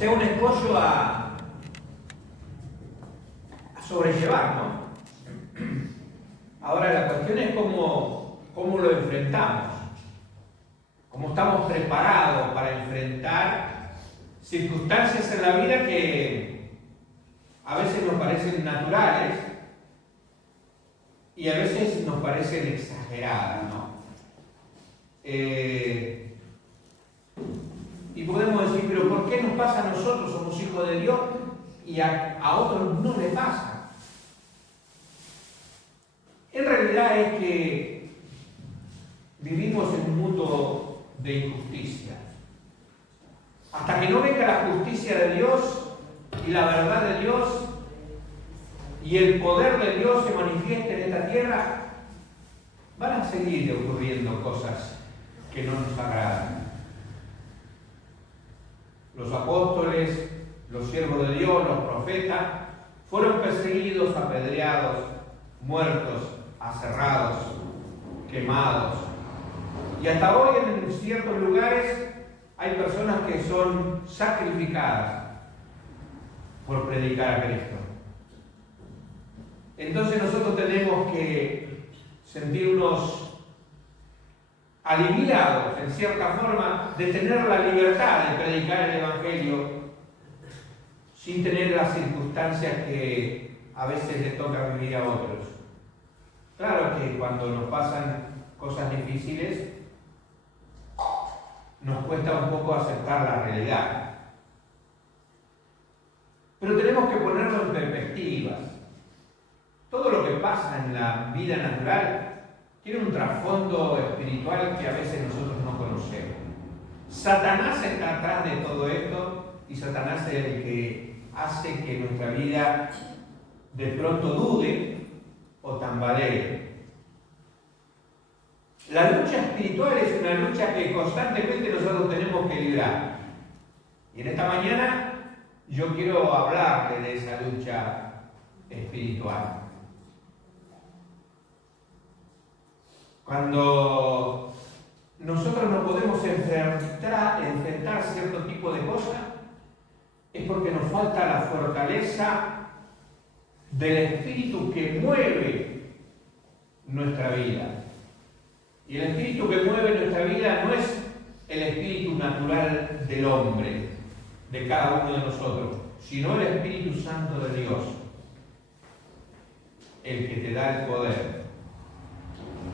sea un escollo a sobrellevar, ¿no? Ahora la cuestión es cómo lo enfrentamos, cómo estamos preparados para enfrentar circunstancias en la vida que a veces nos parecen naturales y a veces nos parecen exageradas, ¿no? Y podemos decir, pero ¿por qué nos pasa a nosotros? Somos hijos de Dios y a otros no le pasa. En realidad es que vivimos en un mundo de injusticia. Hasta que no venga la justicia de Dios y la verdad de Dios y el poder de Dios se manifieste en esta tierra, van a seguir ocurriendo cosas que no nos agradan. Los apóstoles, los siervos de Dios, los profetas, fueron perseguidos, apedreados, muertos, aserrados, quemados. Y hasta hoy en ciertos lugares hay personas que son sacrificadas por predicar a Cristo. Entonces nosotros tenemos que sentirnos aliviados, en cierta forma, de tener la libertad de predicar el Evangelio sin tener las circunstancias que a veces les toca vivir a otros. Claro que cuando nos pasan cosas difíciles, nos cuesta un poco aceptar la realidad. Pero tenemos que ponerlo en perspectivas. Todo lo que pasa en la vida natural tiene un trasfondo espiritual que a veces nosotros no conocemos. Satanás está atrás de todo esto y Satanás es el que hace que nuestra vida de pronto dude o tambalee. La lucha espiritual es una lucha que constantemente nosotros tenemos que librar. Y en esta mañana yo quiero hablarle de esa lucha espiritual. Cuando nosotros no podemos enfrentar cierto tipo de cosas, es porque nos falta la fortaleza del espíritu que mueve nuestra vida. Y el espíritu que mueve nuestra vida no es el espíritu natural del hombre, de cada uno de nosotros, sino el Espíritu Santo de Dios, el que te da el poder.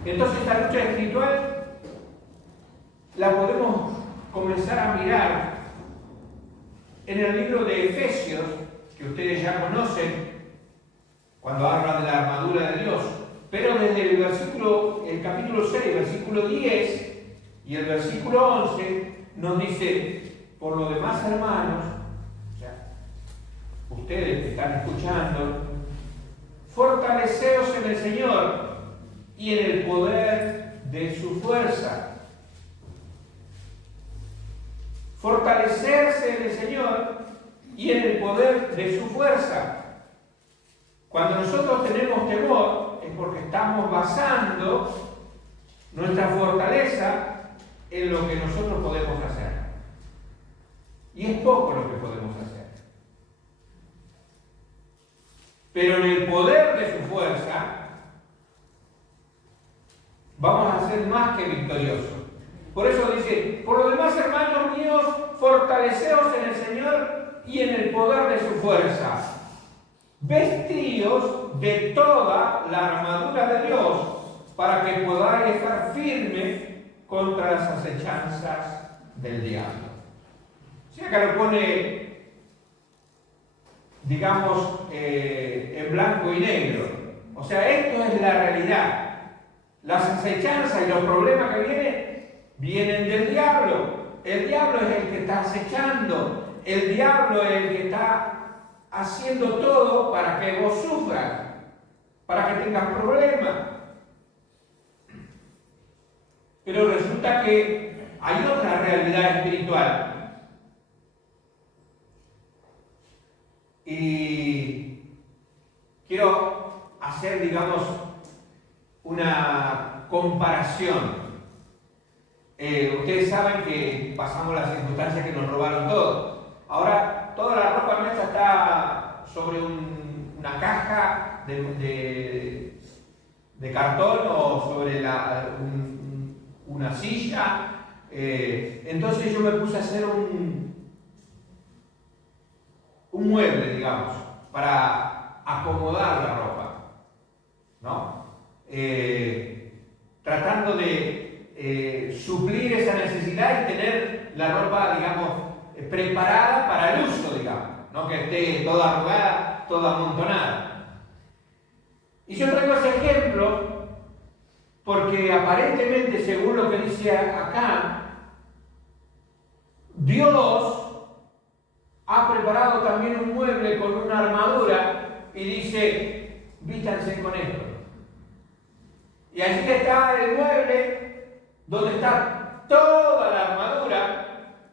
Entonces esta lucha espiritual la podemos comenzar a mirar en el libro de Efesios, que ustedes ya conocen, cuando habla de la armadura de Dios, pero desde el capítulo 6, versículo 10 y el versículo 11 nos dice, por lo demás, hermanos, o sea, ustedes que están escuchando, fortaleceos en el Señor y en el poder de su fuerza. Fortalecerse en el Señor y en el poder de su fuerza. Cuando nosotros tenemos temor es porque estamos basando nuestra fortaleza en lo que nosotros podemos hacer. Y es poco lo que podemos hacer. Pero en el poder de su fuerza vamos a ser más que victoriosos. Por eso dice, por lo demás, hermanos míos, fortaleceos en el Señor y en el poder de su fuerza. Vestíos de toda la armadura de Dios para que podáis estar firmes contra las acechanzas del diablo. Si acá lo pone, digamos, en blanco y negro. O sea, esto es la realidad. Las acechanzas y los problemas que vienen del diablo. El diablo es el que está acechando. El diablo es el que está haciendo todo para que vos sufras, para que tengas problemas. Pero resulta que hay otra realidad espiritual. Y quiero hacer, digamos, una comparación. Ustedes saben que pasamos las circunstancias que nos robaron todo. Ahora toda la ropa nuestra está sobre una caja de cartón o sobre una silla. Entonces yo me puse a hacer un mueble, digamos, para acomodar la ropa, ¿no? Tratando de suplir esa necesidad y tener la ropa, digamos, preparada para el uso, digamos, no que esté toda arrugada, toda amontonada. Y yo traigo ese ejemplo porque aparentemente, según lo que dice acá, Dios ha preparado también un mueble con una armadura y dice, vístanse con esto. Y allí está el mueble donde está toda la armadura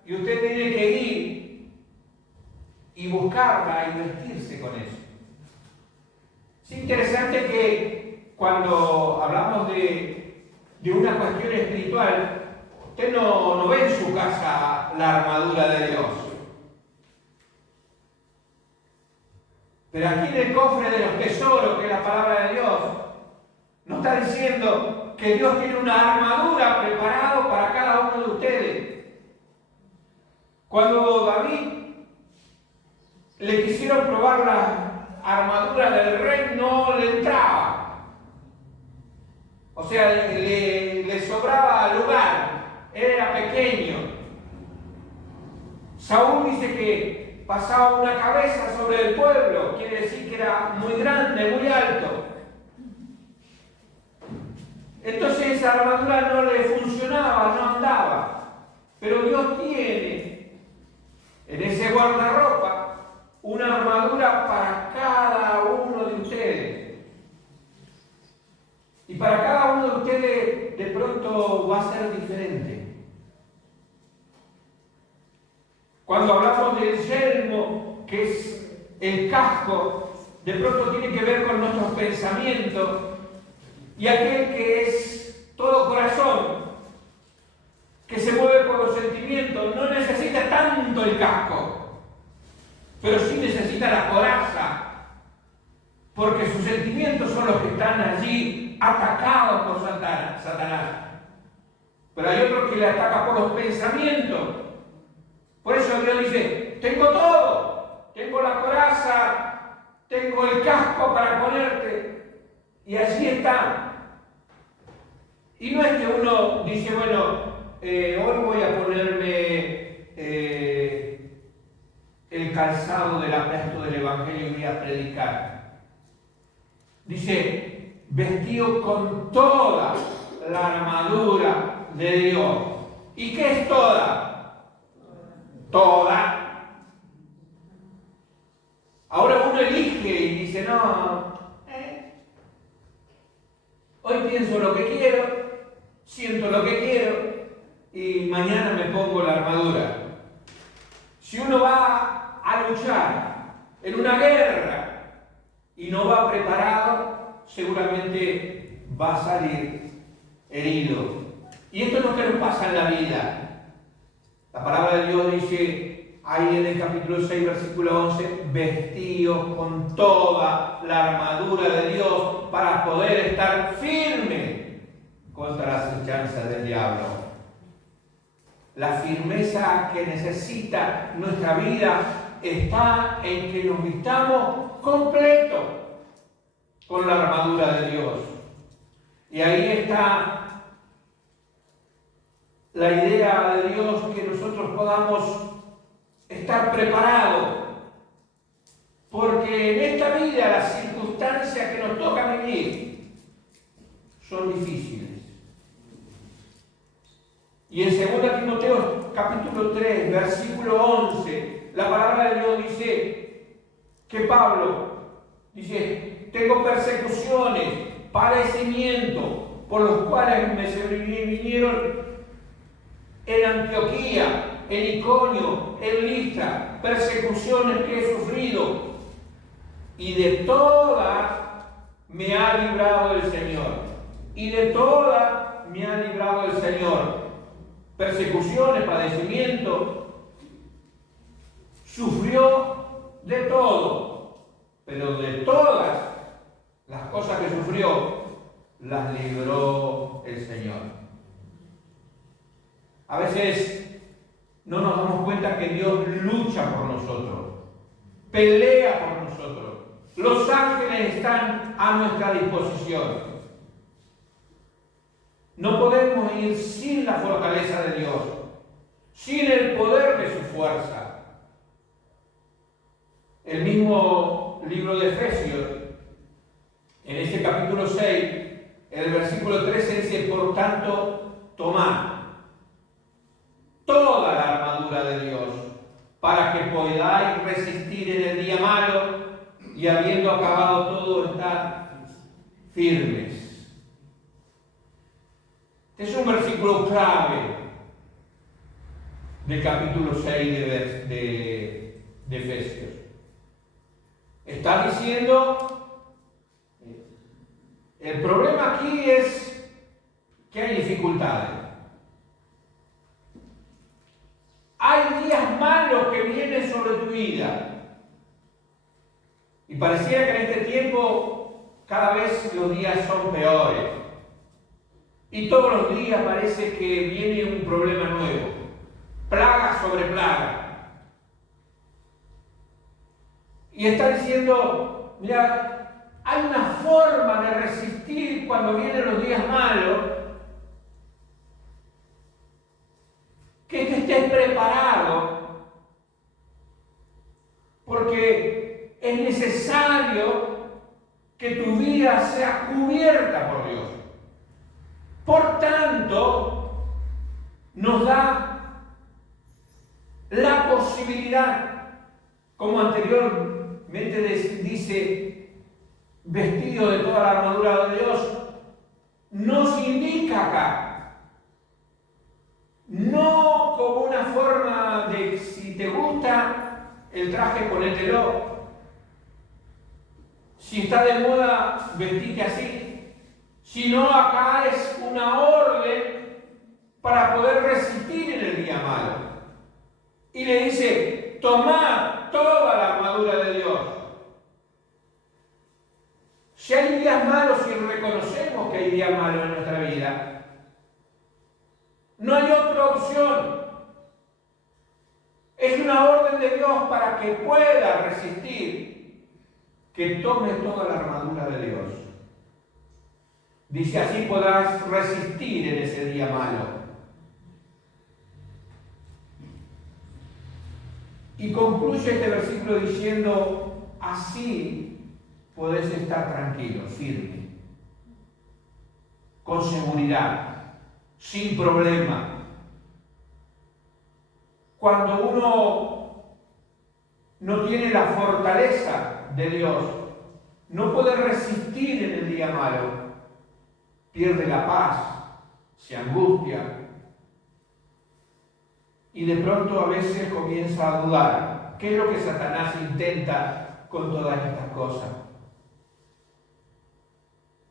y usted tiene que ir y buscarla y vestirse con eso. Es interesante que cuando hablamos de una cuestión espiritual, usted no ve en su casa la armadura de Dios. Pero aquí en el cofre de los tesoros, que es la palabra de Dios, nos está diciendo que Dios tiene una armadura preparada para cada uno de ustedes. Cuando David le quisieron probar la armadura del rey, no le entraba. O sea, le sobraba lugar, era pequeño. Saúl dice que pasaba una cabeza sobre el pueblo, quiere decir que era muy grande, muy alto. Entonces esa armadura no le funcionaba, no andaba. Pero Dios tiene en ese guardarropa una armadura para cada uno de ustedes. Y para cada uno de ustedes de pronto va a ser diferente. Cuando hablamos del yelmo, que es el casco, de pronto tiene que ver con nuestros pensamientos. Y aquel que es todo corazón, que se mueve por los sentimientos, no necesita tanto el casco, pero sí necesita la coraza, porque sus sentimientos son los que están allí atacados por Satanás. Pero hay otro que le ataca por los pensamientos. Por eso Dios dice, tengo todo, tengo la coraza, tengo el casco para ponerte, y allí está. Y no es que uno dice, bueno, hoy voy a ponerme el calzado del apresto del Evangelio y voy a predicar. Dice, vestido con toda la armadura de Dios. ¿Y qué es toda? Toda. Ahora uno elige y dice, no, hoy pienso lo que quiero, siento lo que quiero y mañana me pongo la armadura. Si uno va a luchar en una guerra y no va preparado, seguramente va a salir herido. Y esto es lo que nos pasa en la vida. La palabra de Dios dice, ahí en el capítulo 6, versículo 11, vestidos con toda la armadura de Dios para poder estar firme contra las acechanzas del diablo. La firmeza que necesita nuestra vida está en que nos vistamos completo con la armadura de Dios. Y ahí está la idea de Dios, que nosotros podamos estar preparados, porque en esta vida las circunstancias que nos toca vivir son difíciles. Y en 2 Timoteo capítulo 3, versículo 11, la palabra de Dios dice que Pablo dice, tengo persecuciones, padecimientos, por los cuales me sobrevinieron en Antioquía, en Iconio, en Listra, persecuciones que he sufrido, y de todas me ha librado el Señor. Y de todas me ha librado el Señor. Persecuciones, padecimientos, sufrió de todo, pero de todas las cosas que sufrió, las libró el Señor. A veces no nos damos cuenta que Dios lucha por nosotros, pelea por nosotros. Los ángeles están a nuestra disposición. No podemos ir sin la fortaleza de Dios, sin el poder de su fuerza. El mismo libro de Efesios, en ese capítulo 6, en el versículo 13 dice: por tanto, tomad toda la armadura de Dios, para que podáis resistir en el día malo, y habiendo acabado todo, estar firmes. Este es un versículo clave del capítulo 6 de Efesios. Está diciendo, el problema aquí es que hay dificultades. Hay días malos que vienen sobre tu vida. Y pareciera que en este tiempo cada vez los días son peores. Y todos los días parece que viene un problema nuevo. Plaga sobre plaga. Y está diciendo, mira, hay una forma de resistir cuando vienen los días malos, que estés preparado, porque es necesario que tu vida sea cubierta por Dios. Por tanto, nos da la posibilidad, como anteriormente dice, vestido de toda la armadura de Dios, nos indica acá, no como una forma de, si te gusta el traje, ponételo. Si está de moda, vestite así. Sino acá es una orden para poder resistir en el día malo. Y le dice, tomad toda la armadura de Dios. Si hay días malos y reconocemos que hay días malos en nuestra vida, no hay otra opción. Es una orden de Dios para que pueda resistir, que tomes toda la armadura de Dios. Dice, así podrás resistir en ese día malo. Y concluye este versículo diciendo, así podés estar tranquilo, firme, con seguridad, sin problema. Cuando uno no tiene la fortaleza de Dios, no puede resistir en el día malo, pierde la paz, se angustia y de pronto a veces comienza a dudar. ¿Qué es lo que Satanás intenta con todas estas cosas?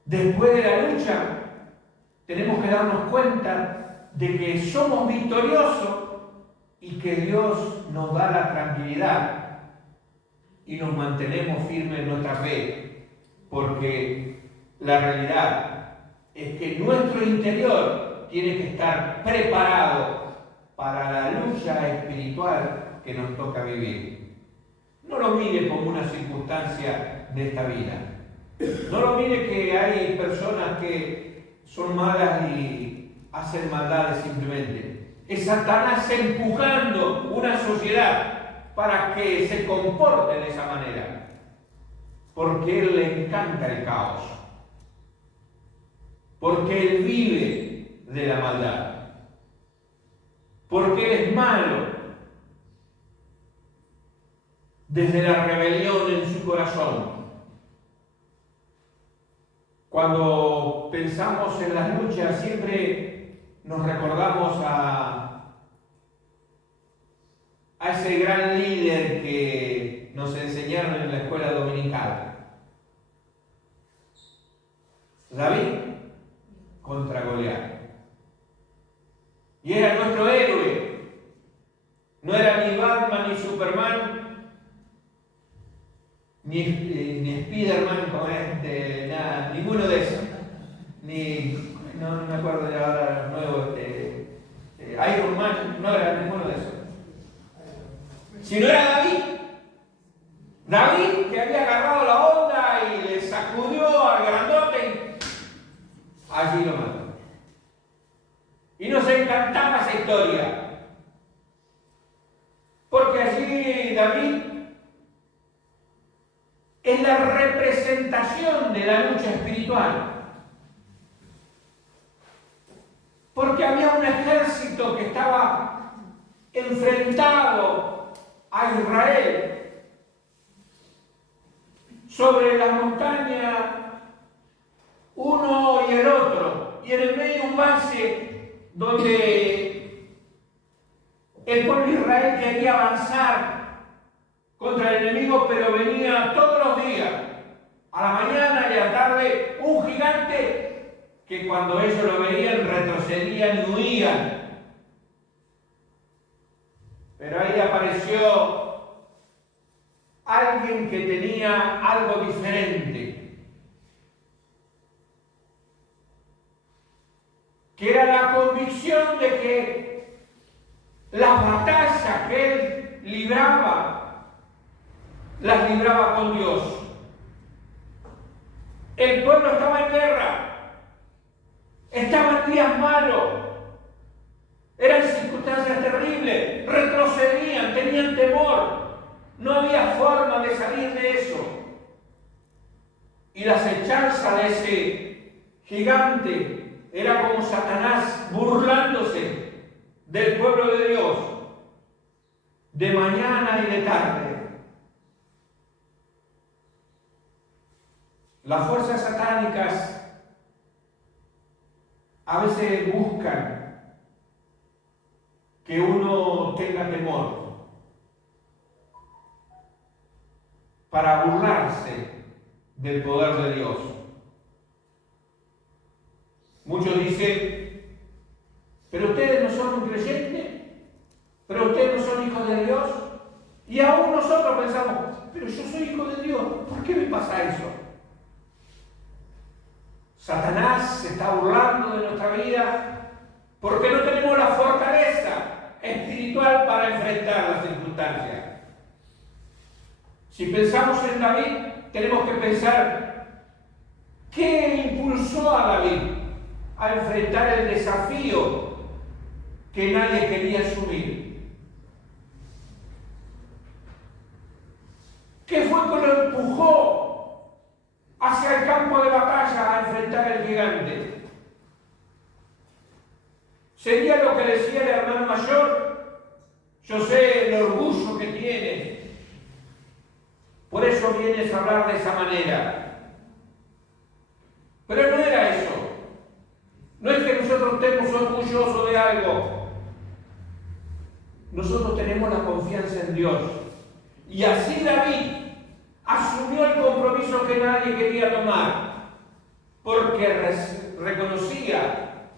Después de la lucha, tenemos que darnos cuenta de que somos victoriosos y que Dios nos da la tranquilidad y nos mantenemos firmes en nuestra fe, porque la realidad es que nuestro interior tiene que estar preparado para la lucha espiritual que nos toca vivir. No lo mire como una circunstancia de esta vida. No lo mire que hay personas que son malas y hacen maldades simplemente. Es Satanás empujando una sociedad para que se comporte de esa manera, porque a él le encanta el caos, porque él vive de la maldad, porque él es malo desde la rebelión en su corazón. Cuando pensamos en las luchas, siempre nos recordamos a ese gran líder que nos enseñaron en la escuela dominical. David contra Goliat. Y era nuestro héroe. No era ni Batman, ni ni Superman, ni Spiderman, nada, ninguno de esos. No me acuerdo de ahora nuevo, Iron Man, no era ninguno de esos. Sino era David. David, que había agarrado la onda y le sacudió al grandote y allí lo mató. Y nos encantaba esa historia. Porque allí David es la representación de la lucha espiritual. Porque había un ejército que estaba enfrentado a Israel sobre la montaña, uno y el otro, y en el medio un valle donde el pueblo de Israel quería avanzar contra el enemigo, pero venía todos los días, a la mañana y a la tarde, un gigante que cuando ellos lo veían retrocedían y huían. Pero ahí apareció alguien que tenía algo diferente, que era la convicción de que las batallas que él libraba, las libraba con Dios. El pueblo estaba en guerra, estaba en días malos, eran circunstancias terribles, retrocedían, tenían temor, no había forma de salir de eso. Y la acechanza de ese gigante era como Satanás burlándose del pueblo de Dios, de mañana y de tarde. Las fuerzas satánicas a veces buscan que uno tenga temor para burlarse del poder de Dios. Muchos dicen, pero ustedes no son creyentes, pero ustedes no son hijos de Dios. Y aún nosotros pensamos, pero yo soy hijo de Dios, ¿por qué me pasa eso? Satanás se está burlando de nuestra vida porque no tenemos la fortaleza espiritual para enfrentar las circunstancias. Si pensamos en David, tenemos que pensar qué impulsó a David a enfrentar el desafío que nadie quería asumir. ¿Qué fue que lo empujó hacia el campo de batalla a enfrentar al gigante? ¿Sería lo que decía el hermano mayor? Yo sé el orgullo que tienes, por eso vienes a hablar de esa manera. Pero no era eso. No es que nosotros estemos orgullosos de algo. Nosotros tenemos la confianza en Dios. Y así David asumió el compromiso que nadie quería tomar, porque reconocía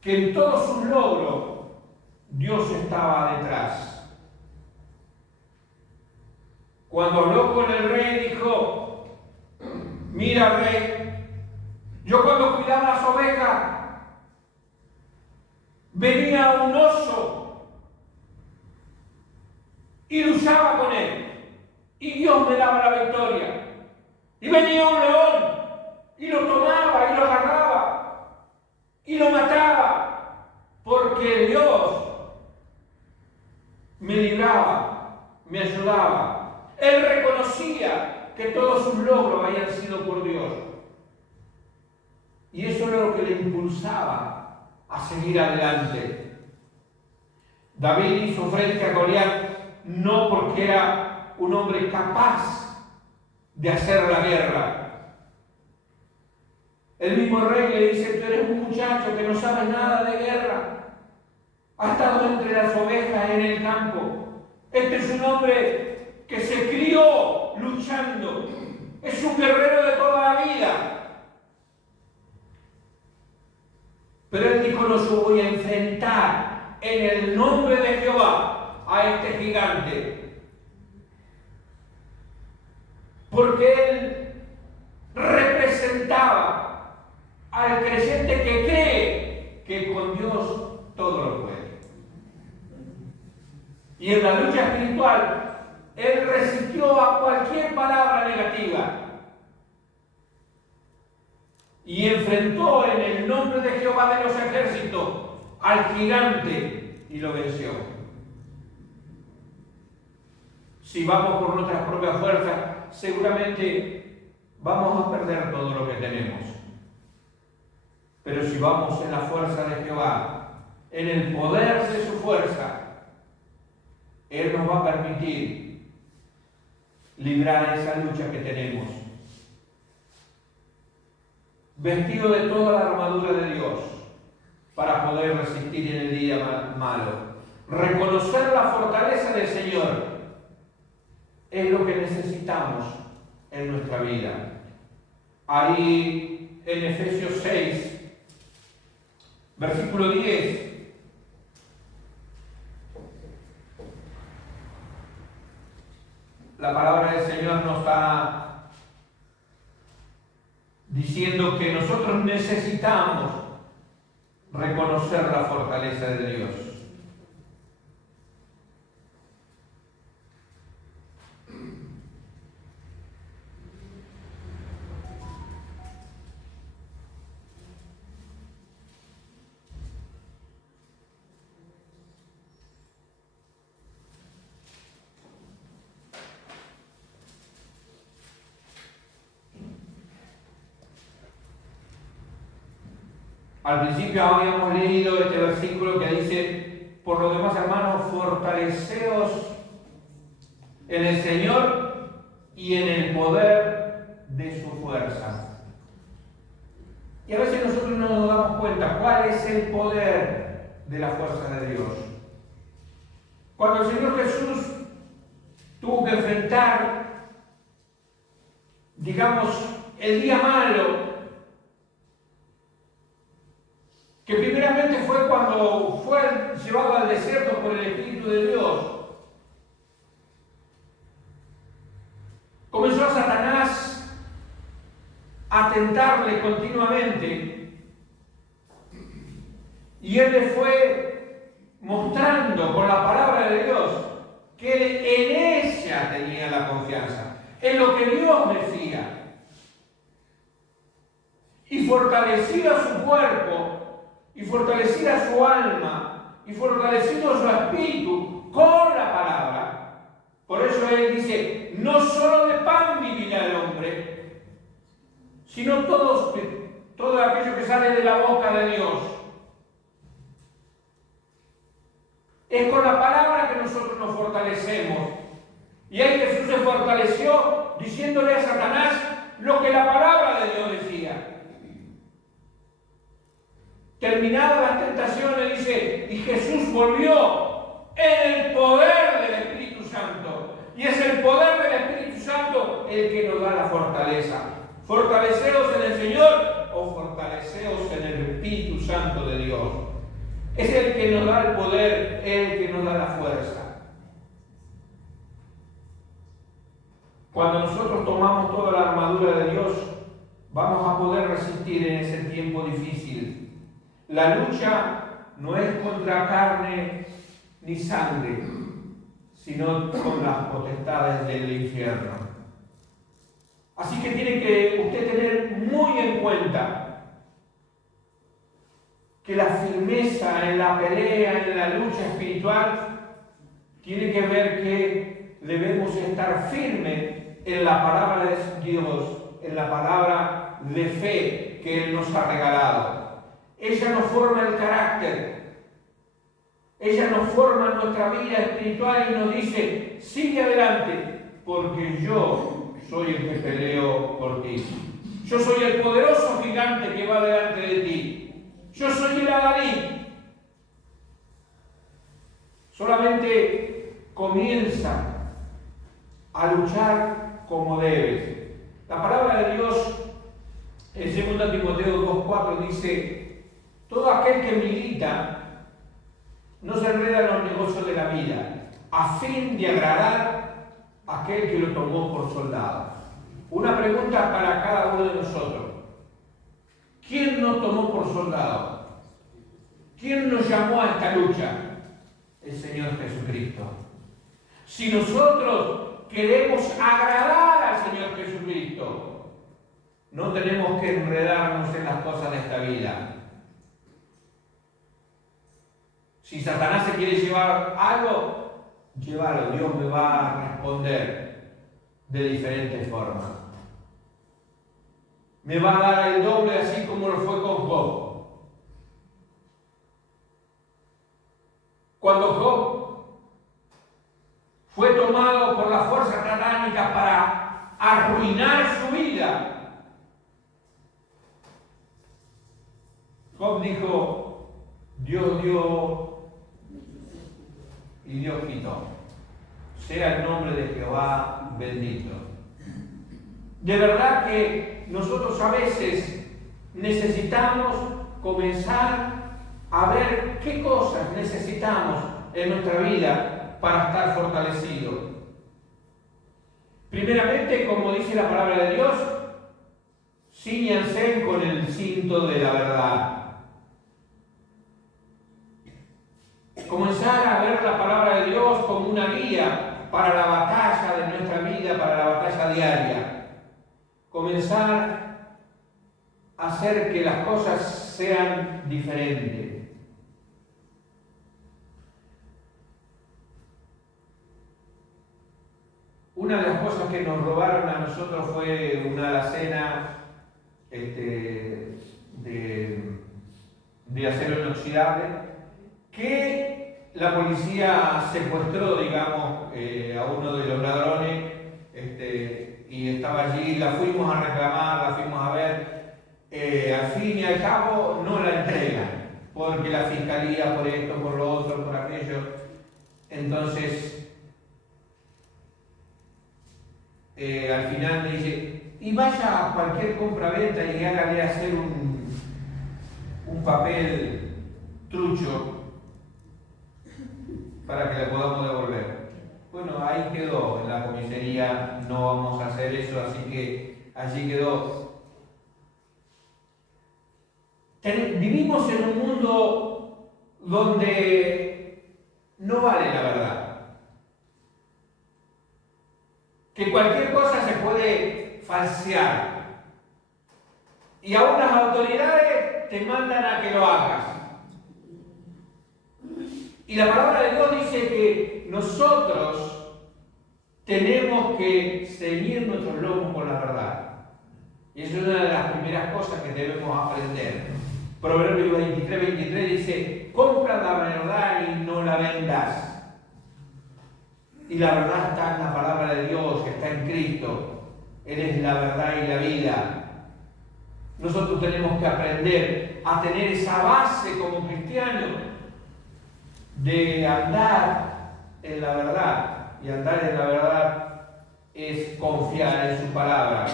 que en todos sus logros Dios estaba detrás. Cuando habló con el rey dijo, mira rey, yo cuando cuidaba las ovejas venía un oso y luchaba con él. Y Dios me daba la victoria. Y venía un león y lo tomaba y lo agarraba y lo mataba, porque Dios me libraba, me ayudaba. Él reconocía que todos sus logros habían sido por Dios. Y eso era lo que le impulsaba a seguir adelante. David hizo frente a Goliat no porque era un hombre capaz de hacer la guerra. El mismo rey le dice, tú eres un muchacho que no sabes nada de guerra. Ha estado entre las ovejas en el campo. Este es un hombre que se crió luchando. Es un guerrero de toda la vida. Pero él dijo, no, yo voy a enfrentar en el nombre de Jehová a este gigante, porque él representaba al creyente que cree que con Dios todo lo puede. Y en la lucha espiritual, él resistió a cualquier palabra negativa y enfrentó en el nombre de Jehová de los ejércitos al gigante y lo venció. Si vamos por nuestras propias fuerzas, seguramente vamos a perder todo lo que tenemos. Pero si vamos en la fuerza de Jehová, en el poder de su fuerza, Él nos va a permitir librar esa lucha que tenemos. Vestido de toda la armadura de Dios para poder resistir en el día malo. Reconocer la fortaleza del Señor es lo que necesitamos en nuestra vida. Ahí en Efesios 6, versículo 10, la palabra del Señor nos está diciendo que nosotros necesitamos reconocer la fortaleza de Dios. Al principio habíamos leído este versículo que dice: por lo demás, hermanos, fortaleceos en el Señor y en el poder de su fuerza. Y a veces nosotros no nos damos cuenta cuál es el poder de la fuerza de Dios. Cuando el Señor Jesús tuvo que enfrentar, digamos, el día malo, que primeramente fue cuando fue llevado al desierto por el Espíritu de Dios, comenzó a Satanás a tentarle continuamente y él le fue mostrando con la palabra de Dios que él en ella tenía la confianza, en lo que Dios decía, y fortalecido su cuerpo, y fortalecida su alma, y fortalecido su espíritu con la palabra. Por eso él dice: no solo de pan vivirá el hombre, sino todo aquello que sale de la boca de Dios. Es con la palabra que nosotros nos fortalecemos. Y ahí Jesús se fortaleció diciéndole a Satanás lo que la palabra de Dios decía. Terminadas las tentaciones, dice, y Jesús volvió en el poder del Espíritu Santo. Y es el poder del Espíritu Santo el que nos da la fortaleza. Fortaleceos en el Señor o fortaleceos en el Espíritu Santo de Dios. Es el que nos da el poder, el que nos da la fuerza. Cuando nosotros tomamos toda la armadura de Dios, vamos a poder resistir en ese tiempo difícil. La lucha no es contra carne ni sangre, sino con las potestades del infierno. Así que tiene que usted tener muy en cuenta que la firmeza en la pelea, en la lucha espiritual, tiene que ver que debemos estar firmes en la palabra de Dios, en la palabra de fe que Él nos ha regalado. Ella nos forma el carácter, ella nos forma nuestra vida espiritual y nos dice: sigue adelante, porque yo soy el que peleo por ti. Yo soy el poderoso gigante que va delante de ti. Yo soy el Adalí. Solamente comienza a luchar como debes. La palabra de Dios en 2 Timoteo 2:4 dice: todo aquel que milita no se enreda en los negocios de la vida, a fin de agradar a aquel que lo tomó por soldado. Una pregunta para cada uno de nosotros. ¿Quién nos tomó por soldado? ¿Quién nos llamó a esta lucha? El Señor Jesucristo. Si nosotros queremos agradar al Señor Jesucristo, no tenemos que enredarnos en las cosas de esta vida. Si Satanás se quiere llevar algo, llévalo. Dios me va a responder de diferentes formas. Me va a dar el doble, así como lo fue con Job. Cuando Job fue tomado por la fuerza satánica para arruinar su vida, Job dijo: Dios dio y Dios quitó. Sea el nombre de Jehová bendito. De verdad que nosotros a veces necesitamos comenzar a ver qué cosas necesitamos en nuestra vida para estar fortalecidos. Primeramente, como dice la palabra de Dios, cíñanse con el cinto de la verdad. Comenzar a ver la palabra de Dios como una guía para la batalla de nuestra vida, para la batalla diaria. Comenzar a hacer que las cosas sean diferentes. Una de las cosas que nos robaron a nosotros fue una alacena de acero inoxidable que la policía secuestró, digamos, a uno de los ladrones y estaba allí. La fuimos a reclamar, la fuimos a ver. Al fin y al cabo no la entregan, porque la fiscalía por esto, por lo otro, por aquello. Entonces, al final me dice: y vaya a cualquier compra-venta y hágale hacer un papel trucho para que le podamos devolver. Bueno, ahí quedó en la comisaría, no vamos a hacer eso, así que allí quedó. Vivimos en un mundo donde no vale la verdad. Que cualquier cosa se puede falsear. Y aún las autoridades te mandan a que lo hagas. Y la palabra de Dios dice que nosotros tenemos que ceñir nuestros lomos con la verdad. Y esa es una de las primeras cosas que debemos aprender. Proverbios 23 dice: compra la verdad y no la vendas. Y la verdad está en la palabra de Dios, está en Cristo. Él es la verdad y la vida. Nosotros tenemos que aprender a tener esa base como cristianos de andar en la verdad. Y andar en la verdad es confiar en su palabra.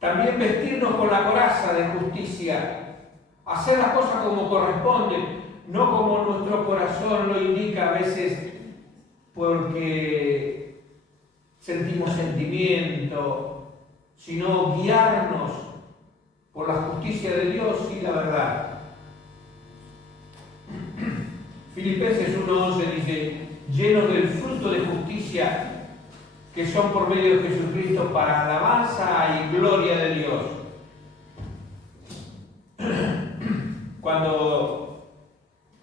También vestirnos con la coraza de justicia. Hacer las cosas como corresponden, no como nuestro corazón lo indica a veces, porque sentimos sentimiento, sino guiarnos por la justicia de Dios y la verdad. Filipenses 1:11 dice: llenos del fruto de justicia que son por medio de Jesucristo para alabanza y gloria de Dios. Cuando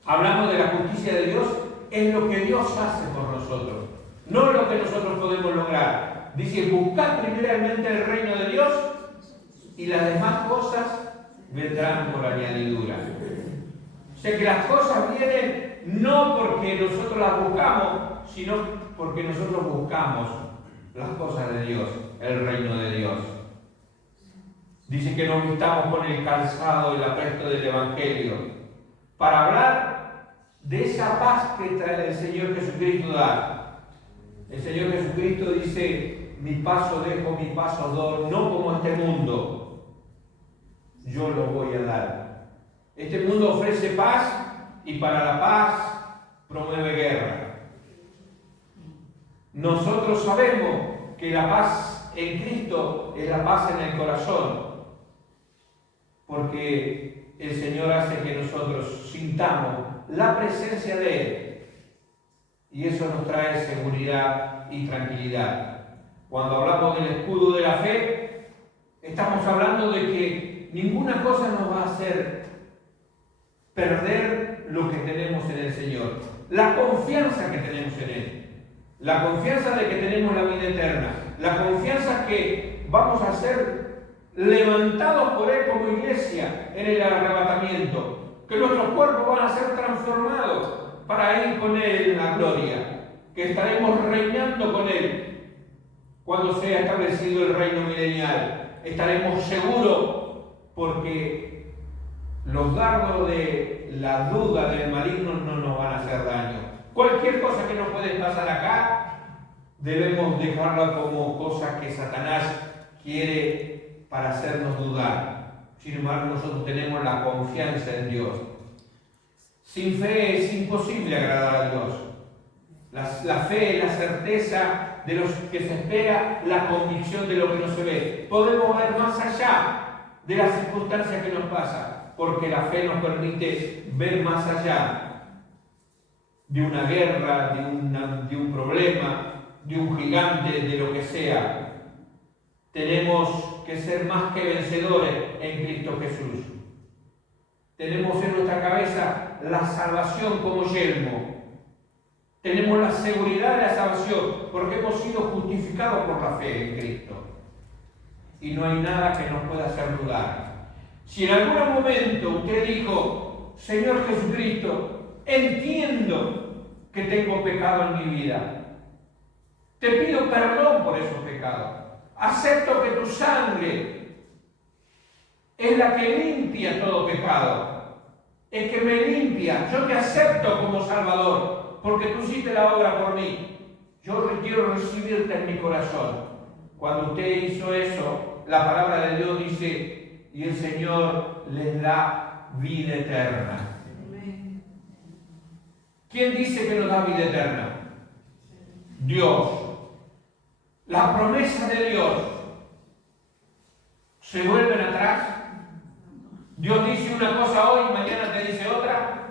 hablamos de la justicia de Dios, es lo que Dios hace por nosotros, no lo que nosotros podemos lograr. Dice: buscad primeramente el reino de Dios y las demás cosas vendrán por añadidura. O sea que las cosas vienen no porque nosotros las buscamos, sino porque nosotros buscamos las cosas de Dios, el reino de Dios. Dice que nos vistamos con el calzado y el apresto del Evangelio para hablar de esa paz que trae el Señor Jesucristo da. El Señor Jesucristo dice: mi paso dejo, mi paso doy, no como este mundo, yo lo voy a dar. Este mundo ofrece paz y para la paz promueve guerra. Nosotros sabemos que la paz en Cristo es la paz en el corazón, porque el Señor hace que nosotros sintamos la presencia de Él, y eso nos trae seguridad y tranquilidad. Cuando hablamos del escudo de la fe, estamos hablando de que ninguna cosa nos va a hacer perder lo que tenemos en el Señor, la confianza que tenemos en Él. La confianza de que tenemos la vida eterna, la confianza que vamos a ser levantados por Él como iglesia en el arrebatamiento, que nuestros cuerpos van a ser transformados para ir con Él en la gloria, que estaremos reinando con Él cuando sea establecido el reino milenial. Estaremos seguros porque los dardos de la duda del maligno no nos van a hacer daño. Cualquier cosa que nos puede pasar acá, debemos dejarla como cosa que Satanás quiere para hacernos dudar. Sin embargo, nosotros tenemos la confianza en Dios. Sin fe es imposible agradar a Dios. La fe, la certeza de lo que se espera, la convicción de lo que no se ve. Podemos ver más allá de las circunstancias que nos pasan, porque la fe nos permite ver más allá de una guerra, de un problema, de un gigante, de lo que sea. Tenemos que ser más que vencedores en Cristo Jesús. Tenemos en nuestra cabeza la salvación como yelmo. Tenemos la seguridad de la salvación porque hemos sido justificados por la fe en Cristo. Y no hay nada que nos pueda hacer dudar. Si en algún momento usted dijo, Señor Jesucristo, entiendo que tengo pecado en mi vida. Te pido perdón por esos pecados. Acepto que tu sangre es la que limpia todo pecado. Es que me limpia. Yo te acepto como Salvador, porque tú hiciste la obra por mí. Yo quiero recibirte en mi corazón. Cuando usted hizo eso, la palabra de Dios dice, y el Señor les da vida eterna. ¿Quién dice que nos da vida eterna? Dios. Las promesas de Dios se vuelven atrás. Dios dice una cosa hoy, mañana te dice otra.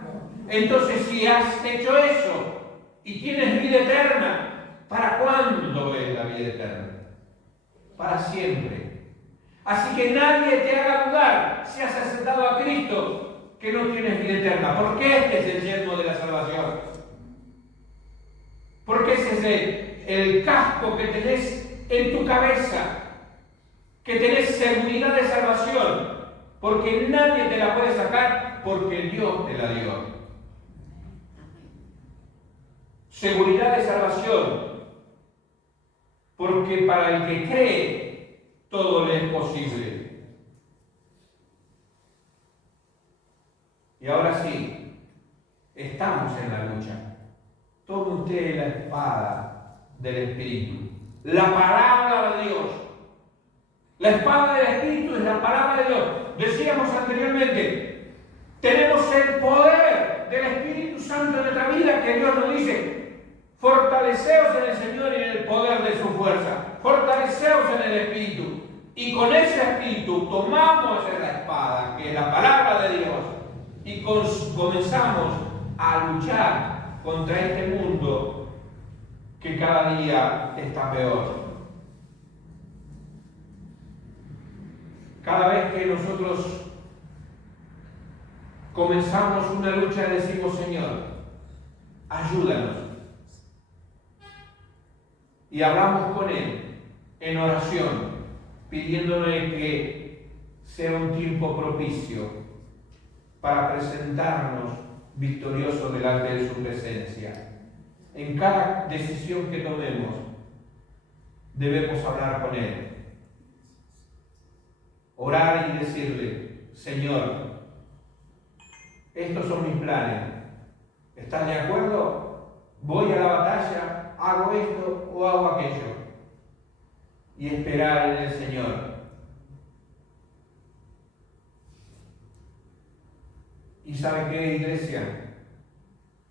Entonces, si has hecho eso y tienes vida eterna, ¿para cuándo es la vida eterna? Para siempre. Así que nadie te haga dudar, si has aceptado a Cristo, que no tienes vida eterna. Porque este es el yelmo de la salvación. Porque ese es el casco que tenés en tu cabeza, que tenés seguridad de salvación, porque nadie te la puede sacar, porque Dios te la dio. Seguridad de salvación, porque para el que cree, todo le es posible. Y ahora sí, estamos en la lucha. Tome usted la espada del Espíritu, la palabra de Dios. La espada del Espíritu es la palabra de Dios. Decíamos anteriormente, tenemos el poder del Espíritu Santo en nuestra vida, que Dios nos dice, fortaleceos en el Señor y en el poder de su fuerza. Fortaleceos en el Espíritu. Y con ese Espíritu tomamos esa espada, que es la palabra de Dios, y comenzamos a luchar contra este mundo que cada día está peor. Cada vez que nosotros comenzamos una lucha, decimos, Señor, ayúdanos. Y hablamos con Él en oración, pidiéndole que sea un tiempo propicio para presentarnos victoriosos delante de su presencia. En cada decisión que tomemos, debemos hablar con Él. Orar y decirle, Señor, estos son mis planes. ¿Estás de acuerdo? Voy a la batalla, hago esto o hago aquello. Y esperar en el Señor. ¿Y sabe qué, iglesia?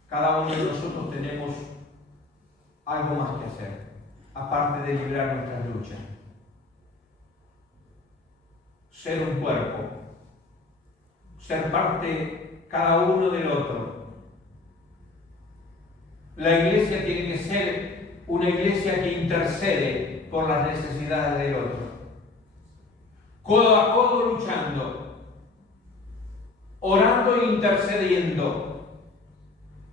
Cada uno de nosotros tenemos algo más que hacer. aparte de librar nuestras luchas. Ser un cuerpo, ser parte cada uno del otro. La iglesia tiene que ser una iglesia que intercede por las necesidades del otro. Codo a codo luchando, orando e intercediendo,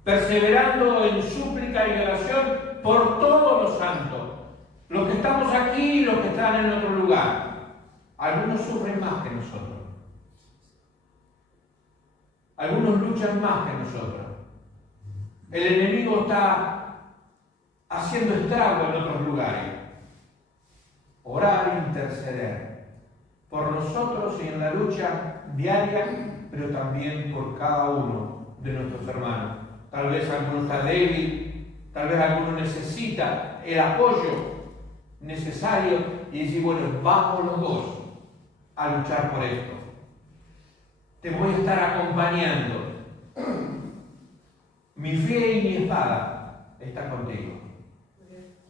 perseverando en súplica y oración por todos los santos, los que estamos aquí y los que están en otro lugar. Algunos sufren más que nosotros. Algunos luchan más que nosotros. El enemigo está haciendo estrago en otros lugares. Orar e interceder por nosotros y en la lucha diaria, pero también por cada uno de nuestros hermanos. Tal vez alguno está débil, tal vez alguno necesita el apoyo necesario y decir, bueno, vamos los dos a luchar por esto. Te voy a estar acompañando. Mi fe y mi espada está contigo.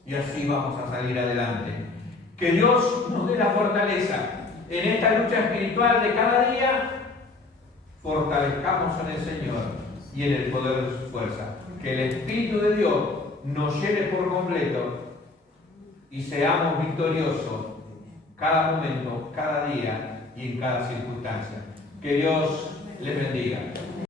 Y así vamos a salir adelante. Que Dios nos dé la fortaleza en esta lucha espiritual de cada día. Fortalezcamos en el Señor y en el poder de su fuerza. Que el Espíritu de Dios nos llene por completo y seamos victoriosos cada momento, cada día y en cada circunstancia. Que Dios les bendiga.